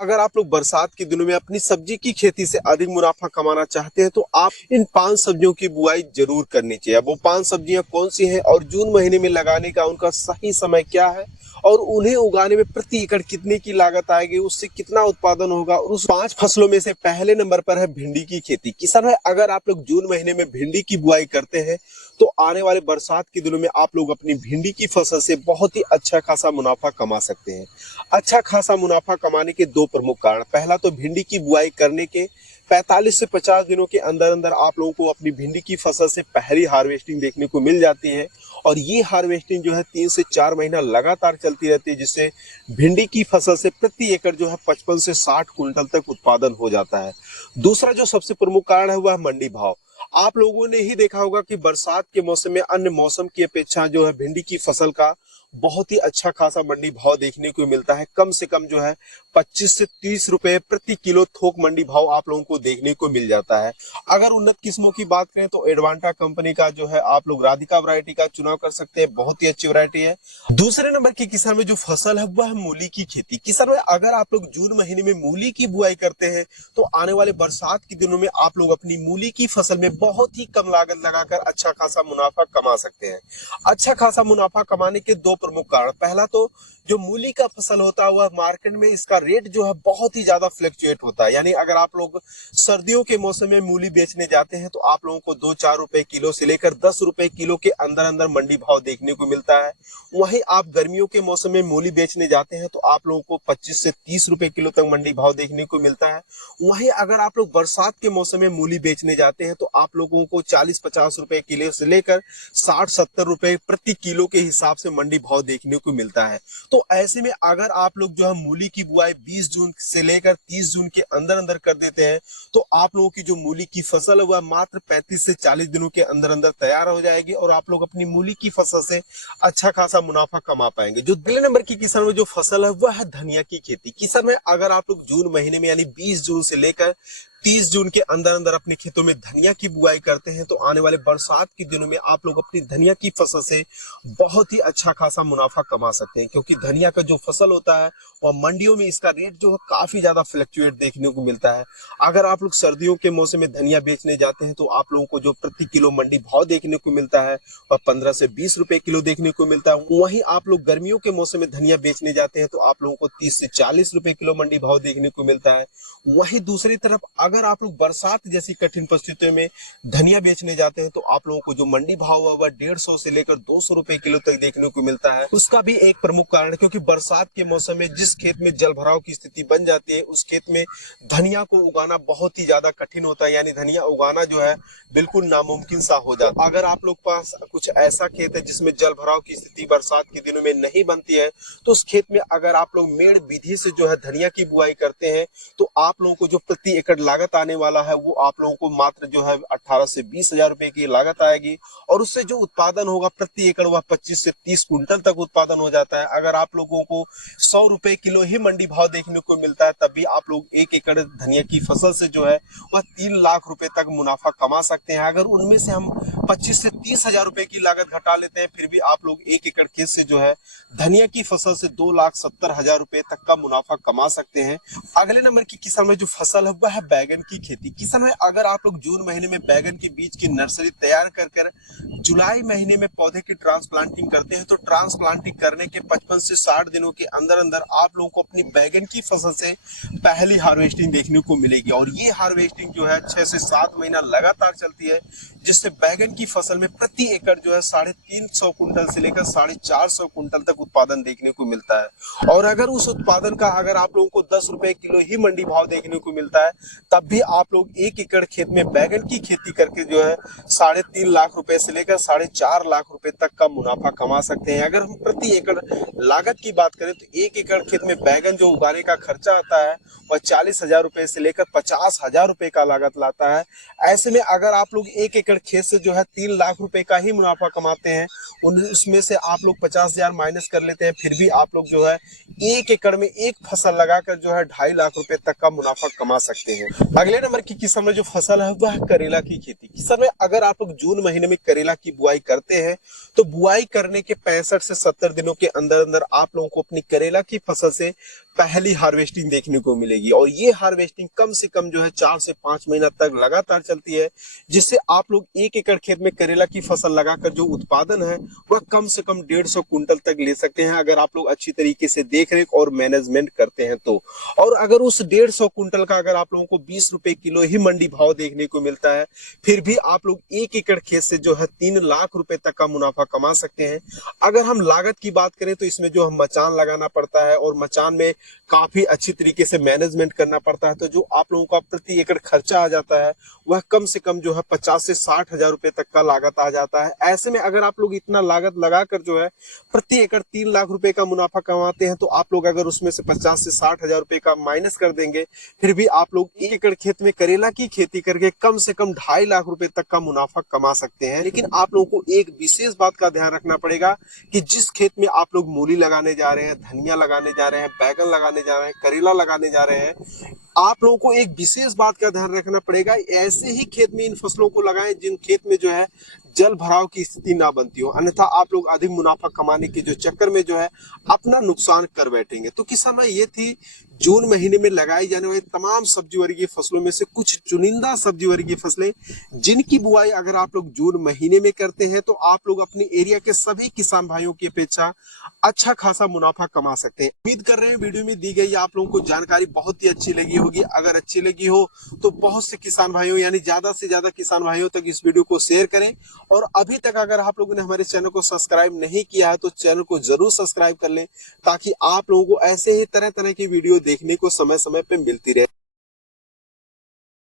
अगर आप लोग बरसात के दिनों में अपनी सब्जी की खेती से अधिक मुनाफा कमाना चाहते हैं तो आप इन 5 सब्जियों की बुआई जरूर करनी चाहिए। अब वो 5 सब्जियां कौन सी हैं और जून महीने में लगाने का उनका सही समय क्या है और उन्हें उगाने में प्रति एकड़ कितने की लागत आएगी, उससे कितना उत्पादन होगा, और उस 5 फसलों में से पहले नंबर पर है भिंडी की खेती। किसान भाई, अगर आप लोग जून महीने में भिंडी की बुआई करते हैं तो आने वाले बरसात के दिनों में आप लोग अपनी भिंडी की फसल से बहुत ही अच्छा खासा मुनाफा कमा सकते हैं। अच्छा खासा मुनाफा कमाने के दो प्रमुख कारण, पहला तो भिंडी की बुआई करने के 45 से 50 दिनों के अंदर अंदर आप लोगों को अपनी भिंडी की फसल से पहली हार्वेस्टिंग देखने को मिल जाती है और ये हार्वेस्टिंग जो है 3 से 4 महीना लगातार चलती रहती है, जिससे भिंडी की फसल से प्रति एकड़ जो है 55 से 60 कुंटल तक उत्पादन हो जाता है। दूसरा जो सबसे प्रमुख कारण है वह है मंडी भाव। आप लोगों ने ही देखा होगा कि बरसात के मौसम में अन्य मौसम की अपेक्षा जो है भिंडी की फसल का बहुत ही अच्छा खासा मंडी भाव देखने को मिलता है। कम से कम जो है 25 से 30 रुपए प्रति किलो थोक मंडी भाव आप लोगों को देखने को मिल जाता है। अगर उन्नत किस्मों की बात करें तो एडवांटा कंपनी का जो है आप लोग राधिका वैरायटी का चुनाव कर सकते हैं, बहुत ही अच्छी वैरायटी है। दूसरे नंबर की किसान में जो फसल है वह है मूली की खेती। किसान में अगर आप लोग जून महीने में मूली की बुआई करते हैं तो आने वाले बरसात के दिनों में आप लोग अपनी मूली की फसल में बहुत ही कम लागत लगाकर अच्छा खासा मुनाफा कमा सकते हैं। अच्छा खासा मुनाफा कमाने के दो प्रमुख कारण, पहला तो जो मूली का फसल होता है वह मार्केट में इसका रेट जो है बहुत ही ज्यादा फ्लक्चुएट होता है। यानी अगर आप लोग सर्दियों के मौसम में मूली बेचने जाते हैं तो आप लोगों को 2-4 रुपए किलो से लेकर 10 रुपए किलो के अंदर अंदर मंडी भाव देखने को मिलता है। वहीं आप गर्मियों के मौसम में मूली बेचने जाते हैं तो आप लोगों को 25 से 30 रुपए किलो तक मंडी भाव देखने को मिलता है। वहीं अगर आप लोग बरसात के मौसम में मूली बेचने जाते हैं तो आप लोगों को 40-50 रुपए किलो से लेकर 60-70 रुपए प्रति किलो के हिसाब से मंडी भाव देखने को मिलता है। तो ऐसे में अगर आप लोग जो है मूली की बुआई 20 जून से लेकर 30 जून के अंदर अंदर कर देते हैं तो आप लोगों की जो मूली की फसल है वह मात्र 35 से 40 दिनों के अंदर अंदर तैयार हो जाएगी और आप लोग अपनी मूली की फसल से अच्छा खासा मुनाफा कमा पाएंगे। जो अगले नंबर की किसान में जो फसल है वह है धनिया की खेती। किसान में अगर आप लोग जून महीने में यानी 20 जून से लेकर 30 जून के अंदर अंदर अपने खेतों में धनिया की बुआई करते हैं तो आने वाले बरसात के दिनों में आप लोग अपनी धनिया की फसल से बहुत ही अच्छा खासा मुनाफा कमा सकते हैं, क्योंकि धनिया का जो फसल होता है और मंडियों में इसका रेट जो है काफी ज्यादा फ्लक्चुएट देखने को मिलता है। अगर आप लोग सर्दियों के मौसम में धनिया बेचने जाते हैं तो आप लोगों को जो प्रति किलो मंडी भाव देखने को मिलता है वह 15 से 20 रुपए किलो देखने को मिलता है। वहीं आप लोग गर्मियों के मौसम में धनिया बेचने जाते हैं तो आप लोगों को 30 से 40 रुपए किलो मंडी भाव देखने को मिलता है। वहीं दूसरी तरफ अगर आप लोग बरसात जैसी कठिन परिस्थितियों में धनिया बेचने जाते हैं तो आप लोगों को जो मंडी भाव है वह 150 से लेकर 200 रुपए किलो तक देखने को मिलता है। उसका भी एक प्रमुख कारण है क्योंकि बरसात के मौसम में जिस खेत में जल भराव की स्थिति बन जाती है उस खेत में धनिया को उगाना बहुत ही ज्यादा कठिन होता है, यानी धनिया उगाना जो है बिल्कुल नामुमकिन सा हो जाता है। अगर आप लोग पास कुछ ऐसा खेत है जिसमें जल भराव की स्थिति बरसात के दिनों में नहीं बनती है तो उस खेत में अगर आप लोग मेड़ विधि से जो है धनिया की बुआई करते हैं तो आप लोगों को जो प्रति एकड़ लागत आने वाला है वो आप लोगों को मात्र जो है 18 से 20 हजार रुपए की लागत आएगी और उससे जो उत्पादन होगा प्रति एकड़ वह 25 से 30 कुंटल तक उत्पादन हो जाता है। अगर आप लोगों को 100 रुपए किलो ही मंडी भाव देखने को मिलता है तब भी आप लोग 1 एकड़ धनिया की फसल से जो है वह 3 लाख रुपए तक मुनाफा कमा सकते हैं। अगर उनमें से हम 25 से 30 हजार रुपए की लागत घटा लेते हैं फिर भी आप लोग 1 एकड़ खेत से जो है धनिया की फसल से 2,70,000 रुपए तक का मुनाफा कमा सकते हैं। अगले नंबर की किसान में जो फसल है वह है बैगन की खेती। किसान में अगर आप लोग जून महीने में बैगन के बीज की नर्सरी तैयार कर जुलाई महीने में पौधे की ट्रांसप्लांटिंग करते हैं तो ट्रांसप्लांटिंग करने के 55 से 60 दिनों के अंदर अंदर आप लोगों को अपनी बैगन की फसल से पहली हार्वेस्टिंग देखने को मिलेगी और ये हार्वेस्टिंग जो है 6 से 7 महीना लगातार चलती है, जिससे बैगन की फसल में प्रति एकड़ जो है 350 कुंटल से लेकर 450 कुंटल तक उत्पादन देखने को मिलता है। और अगर उस उत्पादन का अगर आप लोगों को 10 रुपए किलो ही मंडी भाव देखने को मिलता है तब भी आप लोग 1 एकड़ खेत में बैगन की खेती करके जो है 3.5 लाख रुपए से लेकर 4.5 लाख रुपए तक का मुनाफा कमा सकते हैं। अगर हम प्रति एकड़ लागत की बात करें तो 1 एकड़ खेत में बैगन जो उगाने का खर्चा आता है वह 40,000 रुपए से लेकर 50,000 रुपए का लागत लाता है। ऐसे में अगर आप लोग 1 एकड़ खेत से जो है 3 लाख रुपए का ही मुनाफा कमाते हैं, उसमें से आप लोग 50,000 माइनस कर लेते हैं फिर भी आप लोग जो है 1 एकड़ में एक फसल लगाकर जो है 2.5 लाख रुपए तक का मुनाफा कमा सकते हैं। अगले नंबर की किस्म में जो फसल है वह करेला की खेती। किस्म में अगर आप लोग जून महीने में करेला की बुआई करते हैं तो बुआई करने के 65 से 70 दिनों के अंदर अंदर आप लोगों को अपनी करेला की फसल से पहली हार्वेस्टिंग देखने को मिलेगी और ये हार्वेस्टिंग कम से कम जो है 4 से 5 महीना तक लगातार चलती है, जिससे आप लोग 1 एकड़ खेत में करेला की फसल लगाकर जो उत्पादन है वह कम से कम 150 कुंटल तक ले सकते हैं, अगर आप लोग अच्छी तरीके से देख रेख और मैनेजमेंट करते हैं तो। और अगर उस 150 कुंटल का अगर आप लोगों को 20 रुपए किलो ही मंडी भाव देखने को मिलता है, फिर भी आप लोग 1 एकड़ खेत से जो है 3 लाख रुपए तक का मुनाफा कमा सकते हैं। अगर हम लागत की बात करें तो इसमें जो हम मचान लगाना पड़ता है और मचान में काफी अच्छी तरीके से मैनेजमेंट करना पड़ता है, तो जो आप लोगों का प्रति एकड़ खर्चा आ जाता है वह कम से कम जो है 50 से 60 हजार रुपए तक का लागत आ जाता है। ऐसे में अगर आप लोग इतना लागत लगाकर जो है प्रति एकड़ 3 लाख रुपए का मुनाफा कमाते हैं, तो आप लोग अगर उसमें से 50 से 60 हजार रुपए का माइनस कर देंगे, फिर भी आप लोग 1 एकड़ खेत में करेला की खेती करके कम से कम 2.5 लाख रुपए तक का मुनाफा कमा सकते हैं। लेकिन आप लोगों को एक विशेष बात का ध्यान रखना पड़ेगा कि जिस खेत में आप लोग मूली लगाने जा रहे हैं, धनिया लगाने जा रहे हैं, बैगन लगाने जा रहे हैं, करेला लगाने जा रहे हैं, आप लोगों को एक विशेष बात का ध्यान रखना पड़ेगा। ऐसे ही खेत में इन फसलों को लगाएं जिन खेत में जो है जल भराव की स्थिति ना बनती हो, अन्यथा आप लोग अधिक मुनाफा कमाने के जो चक्कर में जो है अपना नुकसान कर बैठेंगे। तो किस समय ये थी जून महीने में लगाई जाने वाली तमाम सब्जी वर्गीय फसलों में से कुछ चुनिंदा सब्जी वर्गीय फसलें जिनकी बुआई अगर आप लोग जून महीने में करते हैं तो आप लोग अपने एरिया के सभी किसान भाइयों की अपेक्षा अच्छा खासा मुनाफा कमा सकते हैं। उम्मीद कर रहे हैं वीडियो में दी गई आप लोगों को जानकारी बहुत ही अच्छी लगी होगी। अगर अच्छी लगी हो तो बहुत से किसान भाइयों यानी ज्यादा से ज्यादा किसान भाइयों तक इस वीडियो को शेयर करें, और अभी तक अगर आप लोगों ने हमारे चैनल को सब्सक्राइब नहीं किया है तो चैनल को जरूर सब्सक्राइब कर लें, ताकि आप लोगों को ऐसे ही तरह तरह की वीडियो देखने को समय समय पे मिलती रहे।